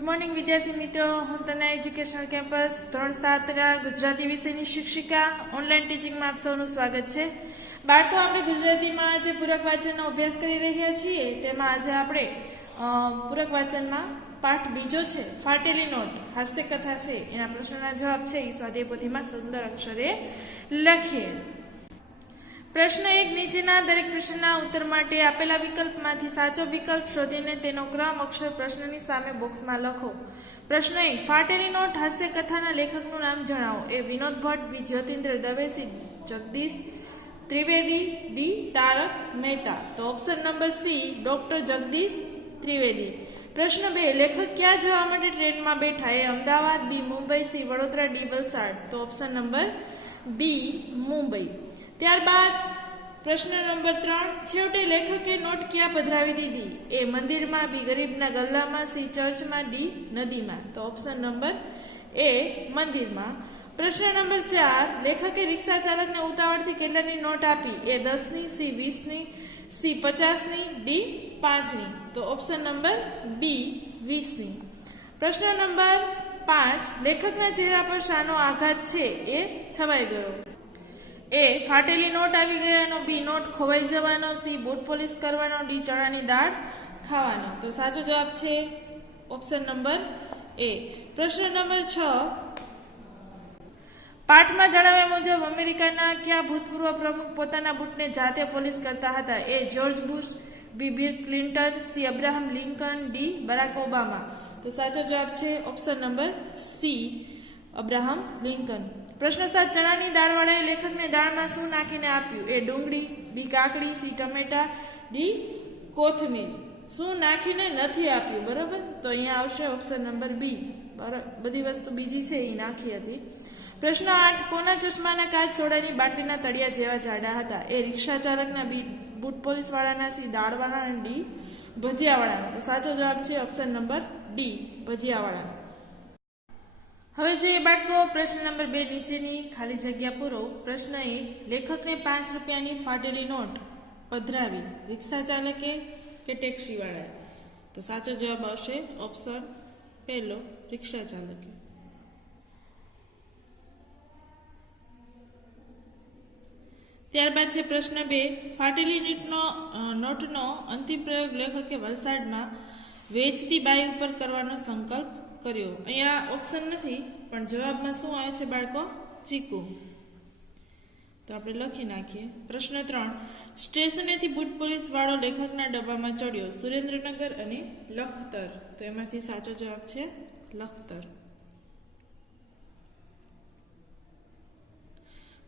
Good morning विद्यार्थी मित्रों, હું તના એજ્યુકેશનલ કેમ્પસ ધોરણ 7 ગુજરાતી વિષયની શિક્ષિકા ઓનલાઈન ટીચિંગમાં આપ સૌનું સ્વાગત છે। બાળકો, આપણે ગુજરાતીમાં જે પૂરક વાચનનો અભ્યાસ કરી રહ્યા છીએ તેમાં આજે આપણે પૂરક વાચનમાં પાઠ બીજો છે ફાટેલી નોટ હાસ્ય કથા છે એના પ્રશ્નના જવાબ છે એ સ્વાધ્યાય પોથીમાં સુંદર અક્ષરે લખીએ। प्रश्न 1 नीचेना दरेक प्रश्नना उत्तर माटे आपेला विकल्पमांथी साचो विकल्प शोधीने तेनो क्रम अक्षर प्रश्ननी सामे बॉक्समां लखो। प्रश्न 1 फाटेली नोट हास्य कथाना लेखकनुं नाम जणावो। A Vinod Bhatt, B Jyotindra Dave, C Jagdish Trivedi, D Tarak Mehta. तो option number C doctor Jagdish Trivedi. प्रश्न 2 लेखक क्या जवा माटे ट्रेनमां बैठा? A Amdavad, B Mumbai, C Vadodara, D Valsad. तो ऑप्शन नंबर बी मुंबई। त्यारबाद प्रश्न नंबर 3 छेवटे लेखके नोट क्या पधरावी दीधी? ए मंदिर में, बी गरीबना गल्ला में, सी चर्च में, डी नदी में। तो ऑप्शन नंबर ए मंदिर में। प्रश्न नंबर 4 लेखके रिक्शा चालक ने उतावळ थी केटलानी नोट आपी? ए 10 नी, सी 20 नी, सी 50 नी, डी 5 नी। तो ऑप्शन नंबर बी 20 नी। प्रश्न नंबर 5 लेखकना चेहरा पर शानो आघात छे? ए छवाई गयो। ए फाटेली नोट आवी गयानो, बी नोट खोवाई जवानो, सी बूट पोलिश करवानो, डी चणानी दाळ खावानो। तो साचो जवाब छे ऑप्शन नंबर ए। प्रश्न नंबर 6 पाठ में जणाव्या मुजब अमेरिकाना क्या भूतपूर्व प्रमुख पोताना बूटने जाते पोलिश करता हता? A George Bush, B Bill Clinton, C Abraham Lincoln, D Barack Obama. तो साचो जवाब छे option number C Abraham Lincoln. प्रश्न 7 चणानी दाळवाळाए लेखकने दाळमां शुं नाखीने आप्युं? ए डુંગળી, बी काकड़ी, सी टमेटा, डी कोथमीर। शुं नाखीने नथी आप्युं? बराबर, तो अहींया आवशे ऑप्शन नंबर बी। बधी वस्तु बीजी छे ए नाखी हती। प्रश्न 8 कोना चश्माना काच सोडानी बाटलीना तळिया जेवा जाडा हता? ए रिक्शा चालकना, बी बूट पोलिस वाळाना, सी दाळवाळाना, डी भजियावाळाना। तो साचो जवाब छे ऑप्शन नंबर डी भजियावाळाना। હવે જોઈએ બાળકો પ્રશ્ન નંબર 2 નીચેની ખાલી જગ્યા પૂરો। પ્રશ્ન 1 લેખકને 5 રૂપિયાની ફાટેલી નોટ પધરાવી રિક્ષા ચાલકે કે ટેક્સી વાળાએ? તો સાચો જવાબ આવશે ઓપ્શન પહેલો રિક્ષા ચાલકે। ત્યારબાદ છે પ્રશ્ન 2 ફાટેલી નોટનો અંતિમ પ્રયોગ લેખકે વલસાડમાં વેચતી બાઈ ઉપર કરવાનો સંકલ્પ કર્યો। અહીંયા ઓપ્શન નથી પણ જવાબમાં શું આવે છે બાળકો? ચીકુ। તો આપણે લખી નાખીએ। પ્રશ્ન 3 સ્ટેશનેથી બૂટ પોલીસ વાળો લેખકના ડબ્બામાં ચડ્યો સુરેન્દ્રનગર અને લખતર। તો એમાંથી સાચો જવાબ છે લખતર।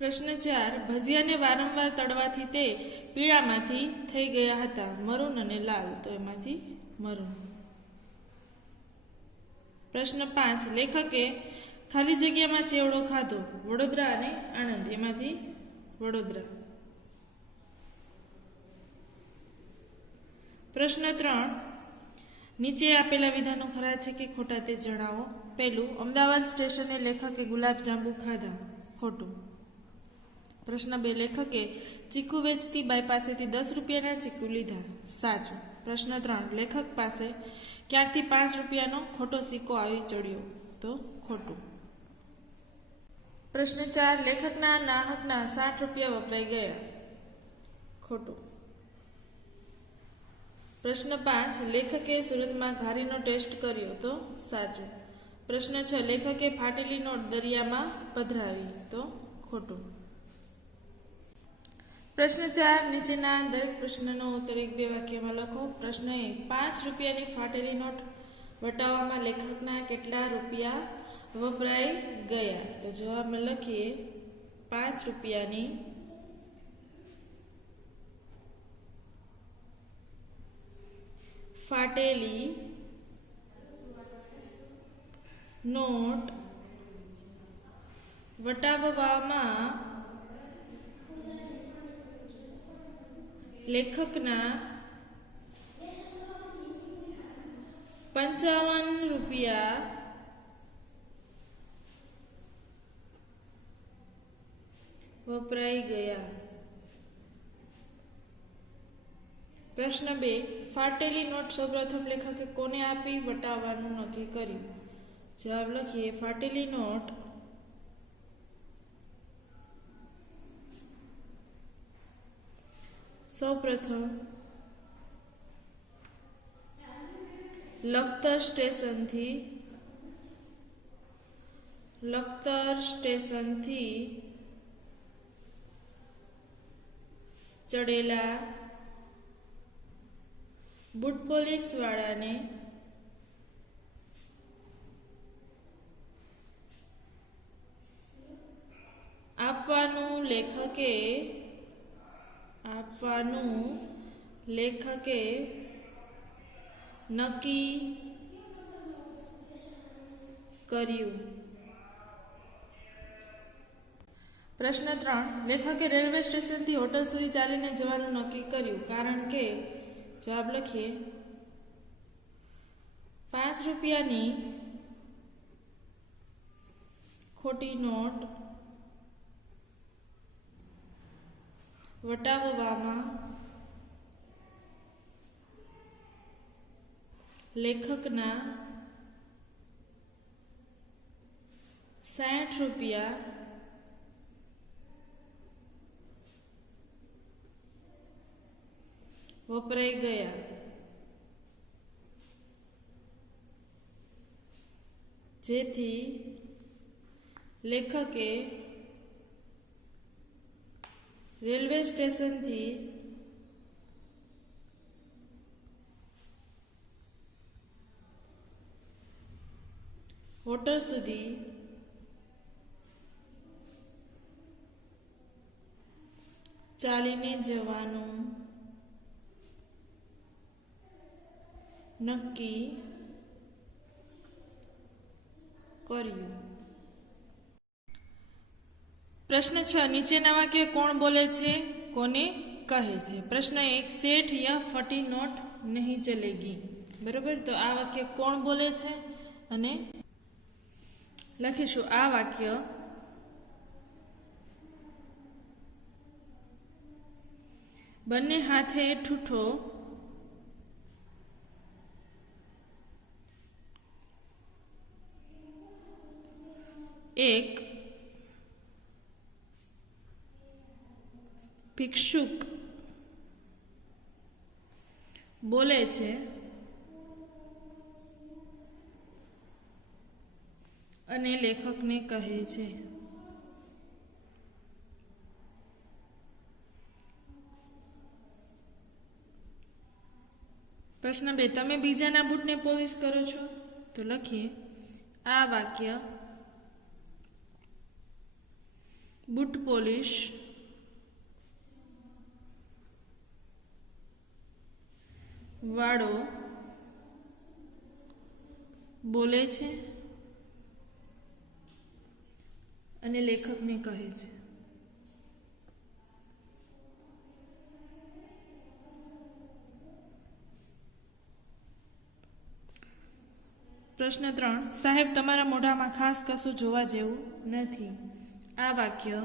પ્રશ્ન 4 ભજીયાને વારંવાર તળવાથી તે પીળામાંથી થઈ ગયા હતા મરૂન અને લાલ। તો એમાંથી મરૂન। प्रश्न 5 लेखके खाली जग्या में चेवड़ो खाधो वडोदरा अने आणंद। एमांथी वडोदरा। प्रश्न 3 नीचे आपेला विधानो खरा छे के खोटा ते जणावो। पहेलुं अमदावाद स्टेशने लेखके गुलाबजांबू खाधा। खोटुं। प्रश्न 2 लेखके चीकू वेचती बाई पासेथी 10 रूपियाना चीकू लीधा। साचुं। प्रश्न 3 लेखक पासे क्यांकथी 5 रूपियानो खोटो सिक्को आवी चढ़्यो। तो खोटुं। प्रश्न 4 लेखकना नाहकना 60 रूपिया वपराई गया। खोटुं। प्रश्न 5 लेखके सूरतमां घारीनो टेस्ट कर्यो। तो साचुं। प्रश्न 6 लेखके फाटेली नोट दरियामां पधरावी। तो खोटुं। प्रश्न 4 नीचेना दरेक प्रश्ननो उत्तर 1-2 वाक्यमां लखो। प्रश्न 1 5 रूपियानी फाटेली नोट वटाववामां लेखकना केटला रूपिया वपराई गया? तो जवाब में लखीए 5 रूपियानी फाटेली नोट वटाववामां लेखकना 55 रूपिया वपराई गया। प्रश्न 2 ફાટેલી નોટ સૌપ્રથમ લેખકે કોને આપી વટાવવાનું નક્કી કર્યું? જવાબ લખીએ. ફાટેલી નોટ સૌપ્રથમ લખતર સ્ટેશનથી ચડેલા બુટ પોલીસ વાળાને આપવાનું લેખકે નક્કી કર્યું. પ્રશ્ન 3. લેખકે રેલવે સ્ટેશનથી હોટલ સુધી ચાલીને જવાનું નક્કી કર્યું કારણ કે? જવાબ લખીએ. 5 રૂપિયાની ખોટી નોટ વટાવવામાં લેખકના 60 રૂપિયા વપરાઈ ગયા. જેથી લેખકે રેલવે સ્ટેશનથી હોટલ સુધી ચાલીને જવાનું નક્કી કર્યું. પ્રશ્ન 6. નીચેના વાક્ય કોણ બોલે છે, કોને કહે છે? પ્રશ્ન 1. सेठ या फटी नोट नहीं चलेगी. बराबर. तो आ वाक्य कोण बोले છે અને લખીશું આ વાક્ય બંને હાથે ઠૂઠો એક ભિક્ષુક બોલે છે અને લેખકને કહે છે. પ્રશ્ન 2. તમે બીજાના બૂટને પોલિશ કરો છો? તો લખીએ આ વાક્ય બૂટ પોલિશ વાળો બોલે છે અને લેખકને કહે છે. પ્રશ્ન 3. સાહેબ તમારા મોઢામાં ખાસ કશું જોવા જેવું નથી. આ વાક્ય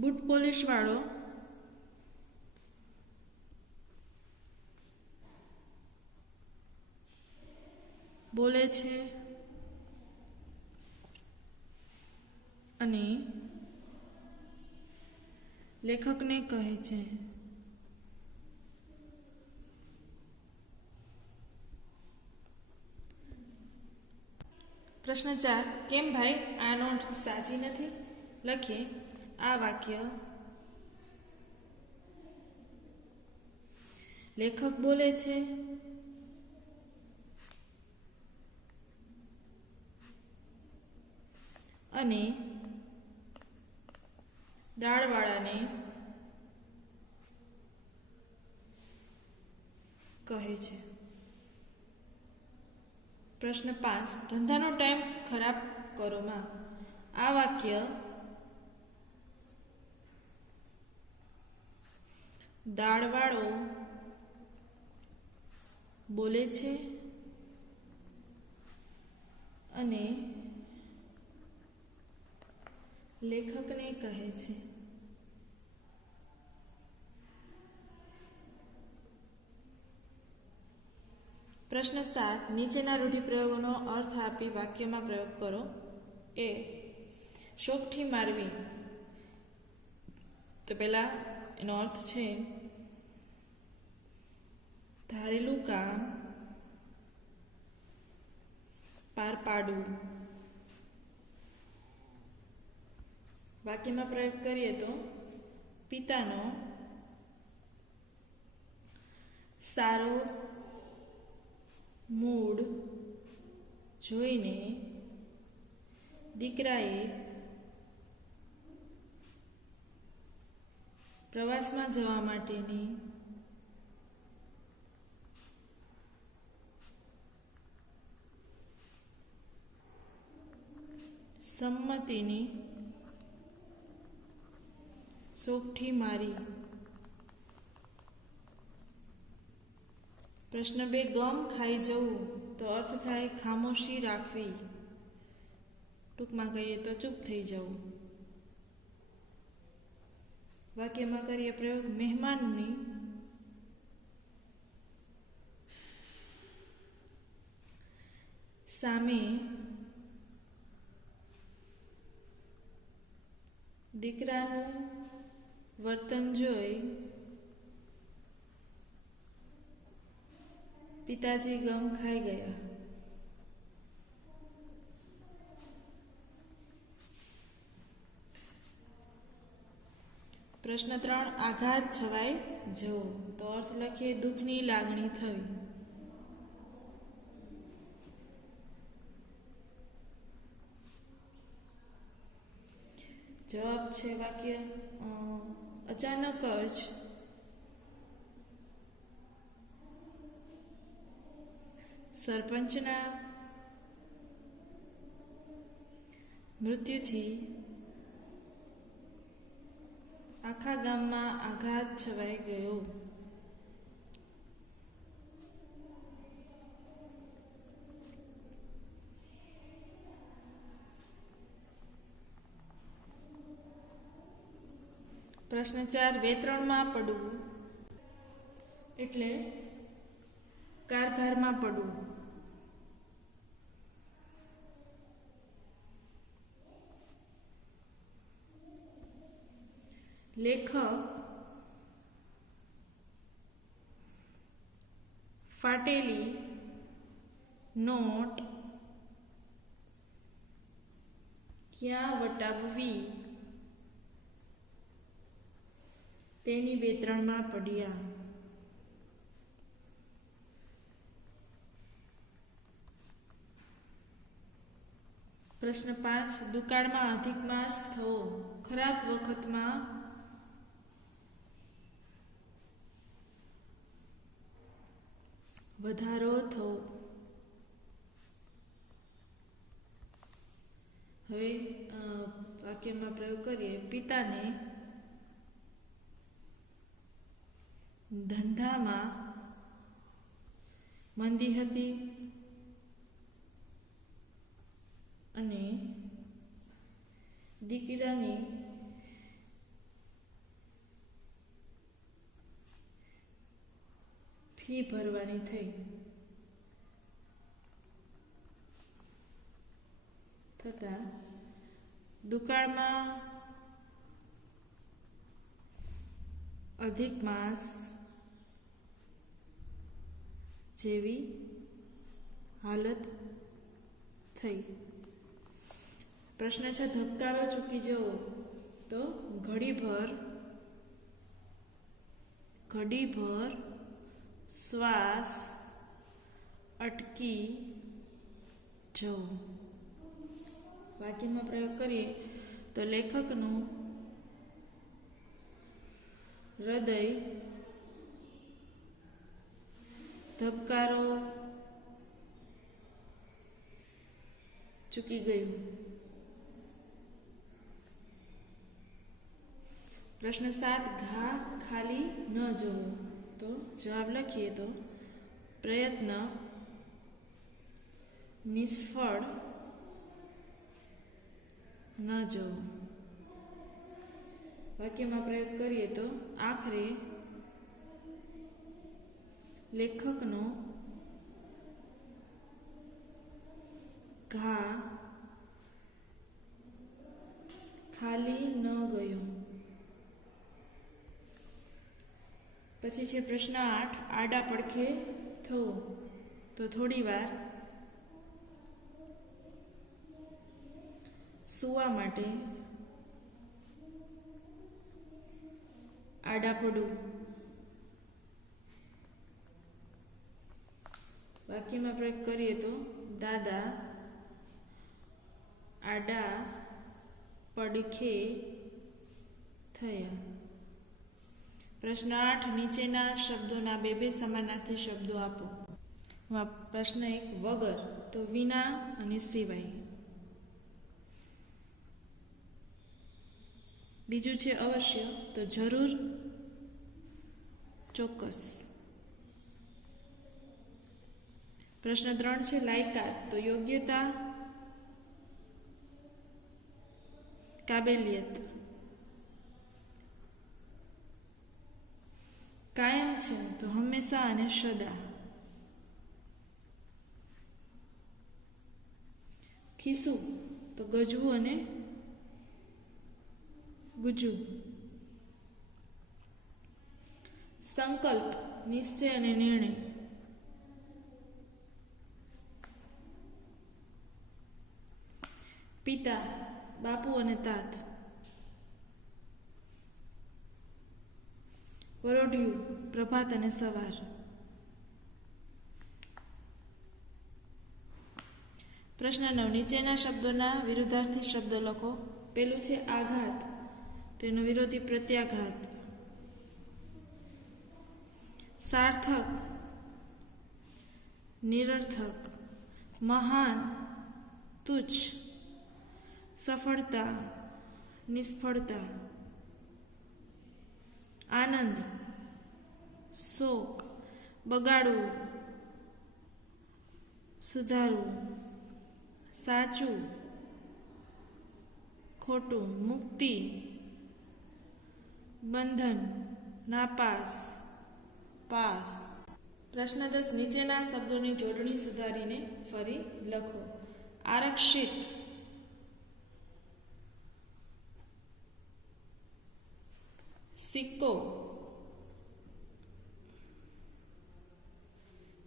બૂટ પોલિશ વાળો બોલે છે અને લેખકને કહે છે. પ્રશ્ન 4. કેમ ભાઈ આ નોટ સાચી નથી? લખીએ આ વાક્ય લેખક બોલે છે અને દાળવાળાને કહે છે. પ્રશ્ન 5. ધંધાનો ટાઈમ ખરાબ કરોમાં. આ વાક્ય દાળવાળો બોલે છે અને લેખકને કહે છે. પ્રશ્ન 7 નીચેના રૂઢિપ્રયોગોનો અર્થ આપી વાક્યમાં પ્રયોગ કરો. એ શોખથી મારવી. તો પહેલા એનો અર્થ છે ધારેલું કામ પાર પાડવું. વાક્યમાં પ્રયોગ કરીએ તો પિતાનો સારો મૂડ જોઈને દીકરાએ પ્રવાસમાં જવા માટેની સંમતિની શોખથી મારી. પ્રશ્ન 2 ગમ ખાઈ જવું. તો અર્થ થાય ખામોશી રાખવી. ટૂંકમાં કહીએ તો ચૂપ થઈ જવું. વાક્યમાં કરીએ પ્રયોગ મહેમાનની સામે દીકરાનું વર્તન જોઈ પિતાજી ગમ ખાઈ ગયા. પ્રશ્ન 3 આઘાત છવાઈ જવું. તો અર્થ લખીએ દુઃખની લાગણી થવી. જવાબ છે વાક્ય અચાનક જ સરપંચના મૃત્યુથી આખા ગામમાં આઘાત છવાઈ ગયો. પ્રશ્ન 4 વેતરણમાં પડવું એટલે કારભારમાં પડવું. લેખક ફાટેલી નોટ ક્યાં વટાવવી તેની વેતરણમાં પડ્યા. પ્રશ્ન 5 દુકાળમાં અધિક માસ થવો. ખરાબ વખતમાં વધારો થવો. હવે વાક્યમાં પ્રયોગ કરીએ પિતાને ધંધામાં મંદી હતી અને દીકરાની ફી ભરવાની થઈ થતા દુકાળમાં અધિક માસ જેવી હાલત થઈ. પ્રશ્ન છે ધબકારો ચૂકી જવો. તો ઘડીભર શ્વાસ અટકી જવો. વાક્યમાં પ્રયોગ કરીએ તો લેખકનું હૃદય ધબકારો ચૂકી ગયું. પ્રશ્ન 7 ઘા ખાલી ન જવો. તો જવાબ લખીએ તો પ્રયત્ન નિષ્ફળ ન જવો. વાક્યમાં પ્રયોગ કરીએ તો આખરે લેખકનો ખાલી ન ગયો. પછી છે પ્રશ્ન 8, આડા પડખે થવું. તો થોડી વાર સૂવા માટે આડા પડવું. વાક્યમાં પ્રયોગ કરીએ તો દાદા આડા પડખે થયા. પ્રશ્ન 8, નીચેના શબ્દોના બે સમાનાર્થી શબ્દો આપો. પ્રશ્ન 1, વગર તો વિના અને સિવાય. બીજું છે અવશ્ય તો જરૂર, ચોક્કસ. પ્રશ્ન 3 છે લાયકાત તો યોગ્યતા, કાબેલિયત. કાયમ છે તો હંમેશા અને સદા. ખિસ્સું તો ગજવું અને ગુજવું. સંકલ્પ નિશ્ચય અને નિર્ણય. પિતા બાપુ અને તાત. વરોઢિયું પ્રભાત અને સવાર. પ્રશ્ન 9, નીચેના શબ્દોના વિરુદ્ધાર્થી શબ્દો લખો. પેલું છે આઘાત તેનો વિરોધી પ્રત્યાઘાત. સાર્થક, નિરર્થક. મહાન, તુચ્છ. સફળતા, નિષ્ફળતા. આનંદ, શોક. બગાડવું, સુધારવું. સાચું, ખોટું. મુક્તિ, બંધન. નાપાસ, પાસ. પ્રશ્ન 10, નીચેના શબ્દોની જોડણી સુધારીને ફરી લખો. આરક્ષિત, સિક્કો.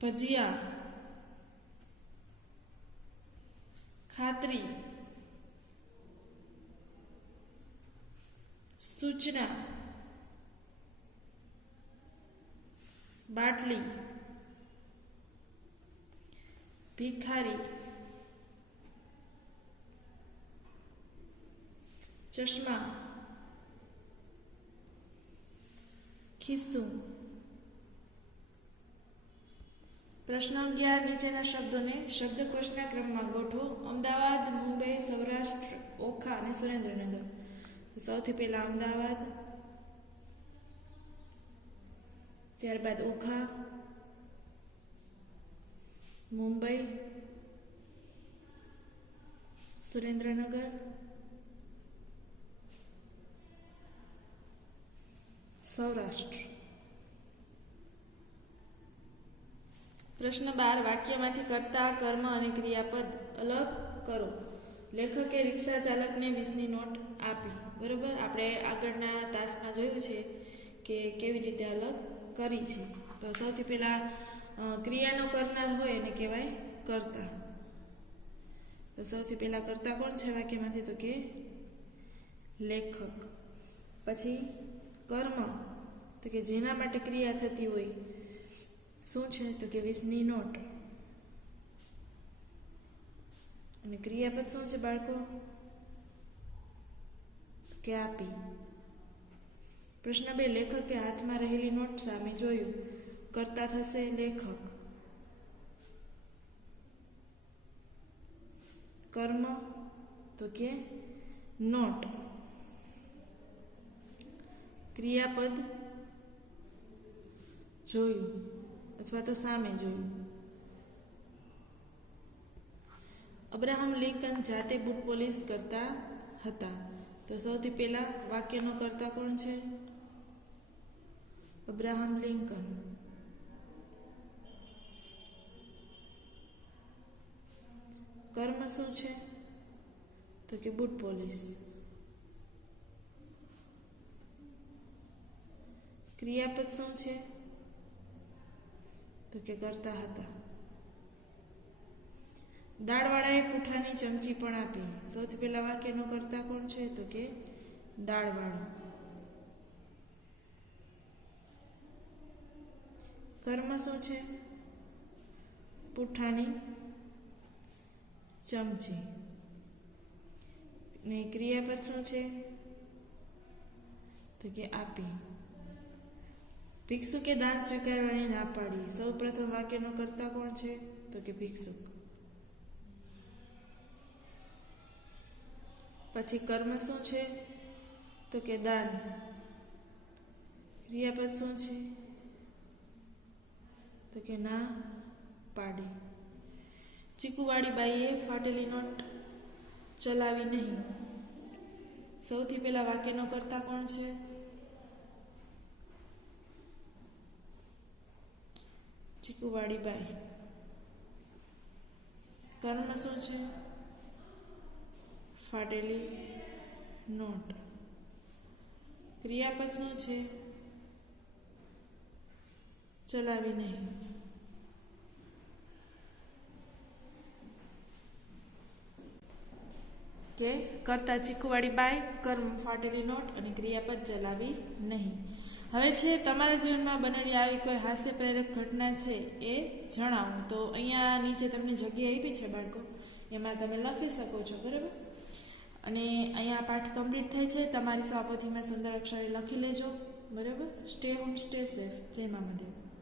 ભજીયા, ખાતરી. સૂચના, બાટલી. ભિખારી, ચશ્મા. ખિસ્સું. પ્રશ્ન 11, નીચેના શબ્દોને શબ્દકોશના ક્રમમાં ગોઠવો. અમદાવાદ, મુંબઈ, સૌરાષ્ટ્ર, ઓખા અને સુરેન્દ્રનગર. સૌથી પહેલા અમદાવાદ, ત્યારબાદ ઓખા, મુંબઈ, સુરેન્દ્રનગર, સૌરાષ્ટ્ર. પ્રશ્ન 12, વાક્યમાંથી કર્તા, કર્મ અને ક્રિયાપદ અલગ કરો. લેખકે રિક્ષા ચાલકને 20ની નોટ આપી. બરોબર, આપણે આગળના તાસમાં જોયું છે કે કેવી રીતે અલગ કરી છે. તો સૌથી પહેલા ક્રિયાનો કરનાર હોય એને કહેવાય કર્તા. તો સૌથી પહેલા કર્તા કોણ છે વાક્યમાંથી? તો કે લેખક. પછી કર્મ તો કે જેના માટે ક્રિયા થતી હોય શું છે? તો કે 20ની નોટ. અને ક્રિયાપદ શું છે બાળકો? કે આપી. પ્રશ્ન 2, લેખકે હાથમાં રહેલી નોટ સામે જોયું. કર્તા થશે લેખક. કર્મ તો કે નોટ. ક્રિયાપદ જોયું અથવા તો સામે જોયું. અબ્રાહમ લિંકન જાતે બુટ પોલિશ કરતા હતા. તો સૌથી પહેલા વાક્યનો કર્તા કોણ છે? Abraham Lincoln. કર્મ શું છે? તો કે બુટ પોલિશ. ક્રિયાપદ શું છે? તો કે કરતા હતા. દાળવાળાએ પૂઠાની ચમચી પણ આપી. સૌથી પહેલા વાક્યનો કર્તા કોણ છે? તો કે દાળવાળો. કર્મ શું છે? પૂઠાની ચમચી. ને ક્રિયાપદ શું છે? તો કે આપી. ભિક્ષુકે દાન સ્વીકારવાની ના પાડી. સૌ પ્રથમ વાક્યનો કર્તા કોણ છે? તો કે ભિક્ષુક. પછી કર્મ શું છે? તો કે દાન. ક્રિયાપદ શું છે? તો કે ના પાડી. ચીકુવાળી બાઈએ ફાટેલી નોટ ચલાવી નહીં. સૌથી પહેલા વાક્યનો કર્તા કોણ છે? ચીકુવાળી બાઈ. કર્મ શું છે? ફાટેલી નોટ. ક્રિયાપદ શું છે? ચલાવી નહીં. કે કરતા ચીકુવાળી બાઈ, કર્મ ફાટેલી નોટ અને ક્રિયાપદ ચલાવી નહીં. હવે છે તમારા જીવનમાં બનેલી આવી કોઈ હાસ્ય પ્રેરક ઘટના છે એ જણાવો. તો અહીંયા નીચે તમને જગ્યા આપી છે બાળકો, એમાં તમે લખી શકો છો. બરાબર. અને અહીંયા પાઠ કમ્પ્લીટ થાય છે. તમારી સ્વાપોથીમાં સુંદર અક્ષરે લખી લેજો. બરાબર. Stay home, stay safe. જય મા મહાદેવ.